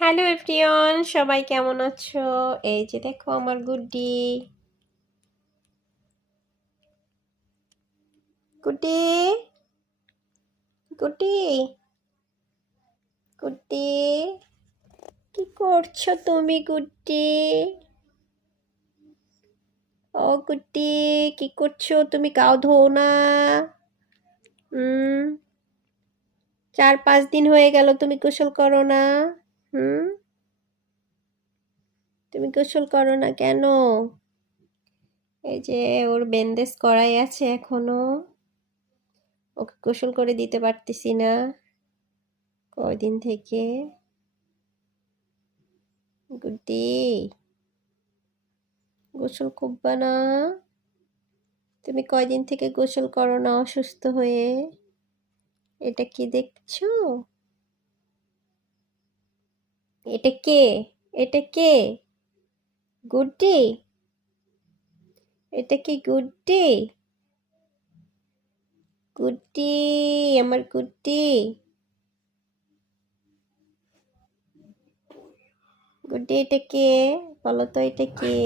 Hello everyone, সবাই কেমন আছো? এই যে দেখো আমার গুড্ডি। গুড্ডি, গুড্ডি, গুড্ডি, কি করছো তুমি গুড্ডি? ও গুড্ডি, কি করছো তুমি? গাও ধোও না? হুম, 4-5 দিন হয়ে গেল তুমি গোসল করো না। হুম, তুমি গোসল করো না কেন? এই যে ওর ব্যান্ডেজ করাই আছে এখনো, ওকে গোসল করে দিতে পারতেছি না কয়দিন থেকে। গুড্ডি, গোসল করবা না? তুমি কয়দিন থেকে গোসল করো না অসুস্থ হয়ে? এটা কি দেখছো? এটা কে? এটা কে? গুড্ডি? এটা কি গুড্ডি? গুড্ডি, আমার গুড্ডি। গুড্ডি, এটা কে? বলো তো, এটা কে?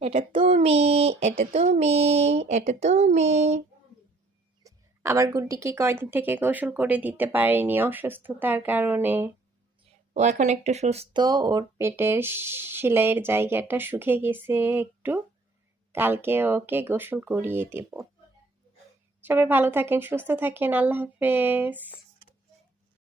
এটা তুমি, এটা তুমি, এটা তুমি। আমার গুড্ডিকে কয়দিন থেকে গোসল করে দিতে পারিনি অসুস্থতার কারণে। ও এখন একটু সুস্থ, ওর পেটের সেলাইয়ের জায়গাটা শুকিয়ে গেছে একটু। কালকে ওকে গোসল করিয়ে দেব। সবাই ভালো থাকেন, সুস্থ থাকেন, আল্লাহ হাফেজ।